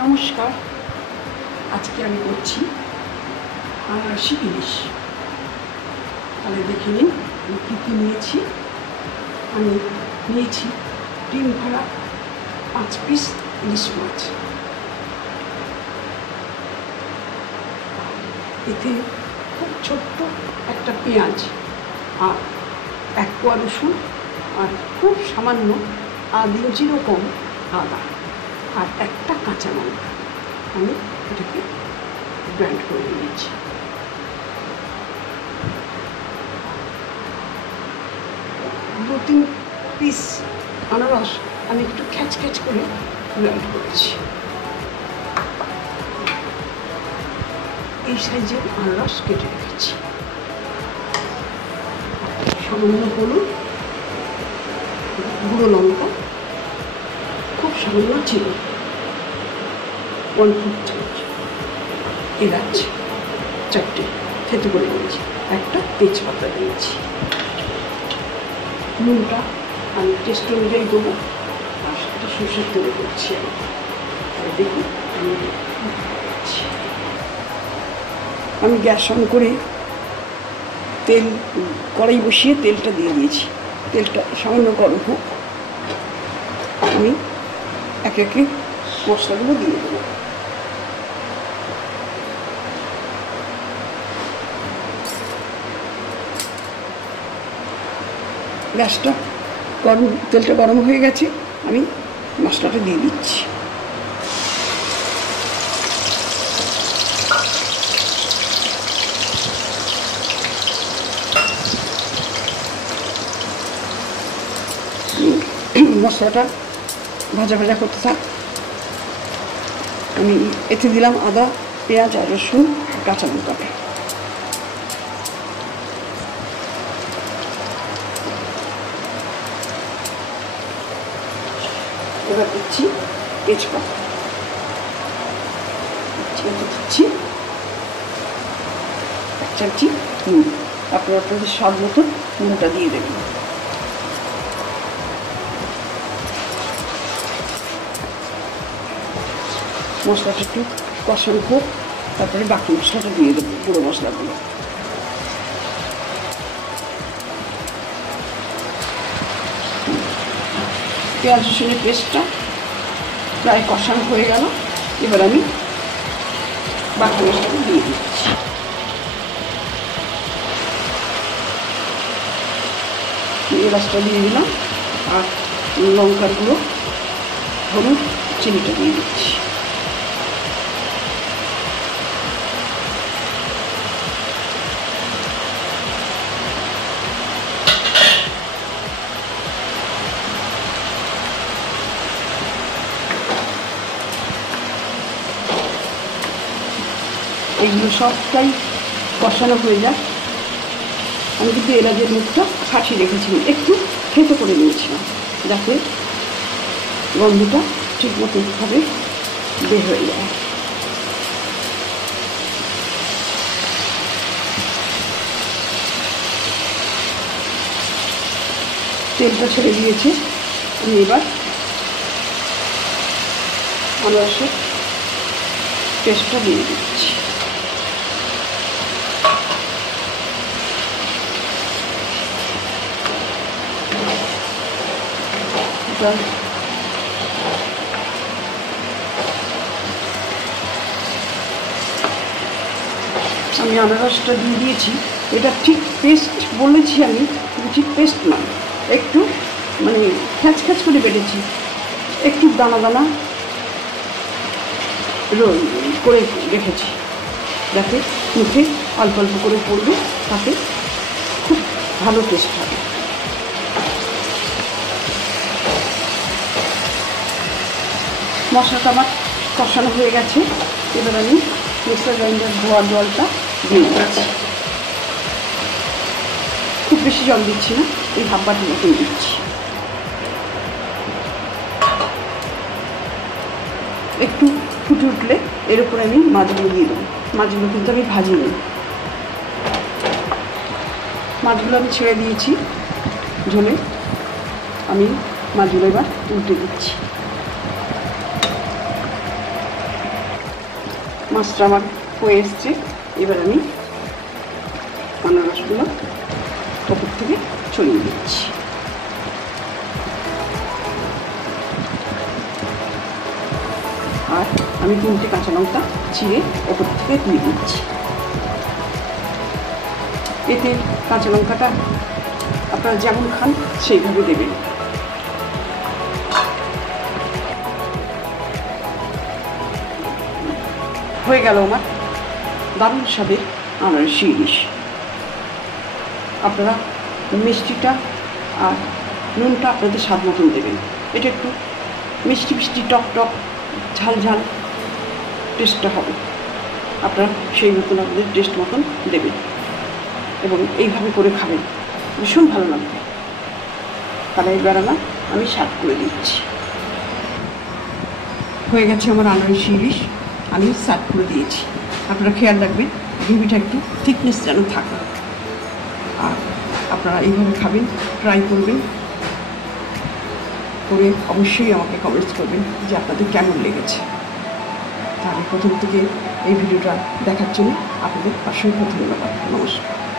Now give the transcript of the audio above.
নমস্কার, আজকে আমি করছি আনারসি ইলিশ। তাহলে দেখে নিন আমি কী কী নিয়েছি। আমি নিয়েছি ডিম ভরা 5 পিস ইলিশ মাছ, এতে খুব ছোট্ট একটা পেঁয়াজ আর 1 কোয়া রসুন আর খুব সামান্য আধ ইঞ্চিরও কম আদা আর একটা কাঁচা লঙ্কা আমি এটাকে গ্রাইন্ড করে নিয়েছি। দু 3 পিস আনারস আমি একটু খ্যাচ করে গ্রাইন্ড করেছি। এই সাইজের আনারস কেটে রেখেছি। সামান্য হলুদ, গুঁড়ো লঙ্কা, খুব সামান্য চিনি, 1 চামচ, এলাচ 4টে থেতো করে নিয়েছি, একটা তেজপাতা দিয়েছি। নুনটা আমি টেস্ট অনুযায়ী দেবো, আর সেটা সরষের তেলে করছি আমি। দেখুন আমি গ্যাস অন করে তেল কড়াই বসিয়ে তেলটা দিয়ে দিয়েছি। তেলটা সামান্য গরম হোক, আমি একে একে মশলাগুলো দিয়ে দেবো। গ্যাসটা গরম, তেলটা গরম হয়ে গেছে, আমি মশলাটা দিয়ে দিচ্ছি। মশলাটা ভাজা ভাজা করতে থাক। আমি এতে দিলাম আদা, পেঁয়াজ আর রসুন, কাঁচা লঙ্কা। এবার দিচ্ছি তেজপাতা, দিচ্ছি 1 চামচি নুন। আপনারা আপনাদের স্বাদ মতো নুনটা দিয়ে দেবেন। মশলাটা একটু কষানো হোক, তারপরে বাকি মশলাটা দিয়ে দেবো, গুঁড়ো মশলাগুলো। পেঁয়াজ রসুনের পেস্টটা প্রায় কষানো হয়ে গেল। এবার আমি বাকি মশলাটা দিয়ে দিচ্ছি। এলাচটা দিয়ে দিলাম আর লঙ্কার গুঁড়ো, হলুদ, চিনিটা দিয়ে দিচ্ছি। এগুলো সবটাই কষানো হয়ে যায়। আমি কিন্তু এলাচের মুখটা ফাটিয়ে রেখেছিলাম, একটু থেতো করে নিয়েছিলাম, যাতে গন্ধটা ঠিক মতোভাবে বের হয়ে যায়। তেলটা ছেড়ে দিয়েছে, আমি এবার আনারসের পেস্টটা দিয়ে দিচ্ছি। আমি আনারসটা দিয়ে দিয়েছি। এটা ঠিক পেস্ট বলেছি আমি, ঠিক পেস্ট না, একটু মানে খ্যাচ করে বেটেছি, একটু দানা দানা করে রেখেছি, যাতে মুখে অল্প অল্প করে পড়বে, তাতে খুব ভালো টেস্ট হবে। মশলাটা আমার কষানো হয়ে গেছে। এবার আমি মিক্সার গ্রাইন্ডার ধোয়া জলটা দিয়ে দিচ্ছি। খুব বেশি জল দিচ্ছি না, এই হাফ বাটি মতো দিচ্ছি। একটু ফুটে উঠলে এর উপরে আমি মাছগুলো দিয়ে দেবো। মাছগুলো কিন্তু আমি ভাজিনি, মাছগুলো আমি ছেড়ে দিয়েছি ঝোলে। আমি মাছগুলো এবার উল্টে দিচ্ছি। মাছটা আমার হয়ে এসছে। এবার আমি আনারসগুলো ওপর থেকে ছড়িয়ে দিচ্ছি। আর আমি 3টে কাঁচা লঙ্কা চিড়ে ওপর থেকে দিয়ে দিচ্ছি। এতে কাঁচা লঙ্কাটা আপনারা যেমন খান সেইভাবে দেবেন। হয়ে গেল আমার দারুণ স্বাদের আনারসি ইলিশ। আপনারা মিষ্টিটা আর নুনটা আপনাদের স্বাদ মতন দেবেন। এটা একটু মিষ্টি মিষ্টি টক টক ঝাল ঝাল টেস্টটা হবে। আপনারা সেই মতন আপনাদের টেস্ট মতন দেবেন এবং এইভাবে করে খাবেন, ভীষণ ভালো লাগবে। তাহলে এবার আমি সার্ভ করে দিচ্ছি। হয়ে গেছে আমার আনারসি ইলিশ, আমি সার্ভ করে দিয়েছি। আপনারা খেয়াল রাখবেন গ্রেভিটা একটু থিকনেস যেন থাকে। আর আপনারা এইভাবে খাবেন, ট্রাই করবেন, করে অবশ্যই আমাকে কমেন্টস করবেন যে আপনাদের কেমন লেগেছে। তাহলে প্রথম থেকে এই ভিডিওটা দেখার জন্য আপনাদের অসংখ্য ধন্যবাদ। নমস্কার।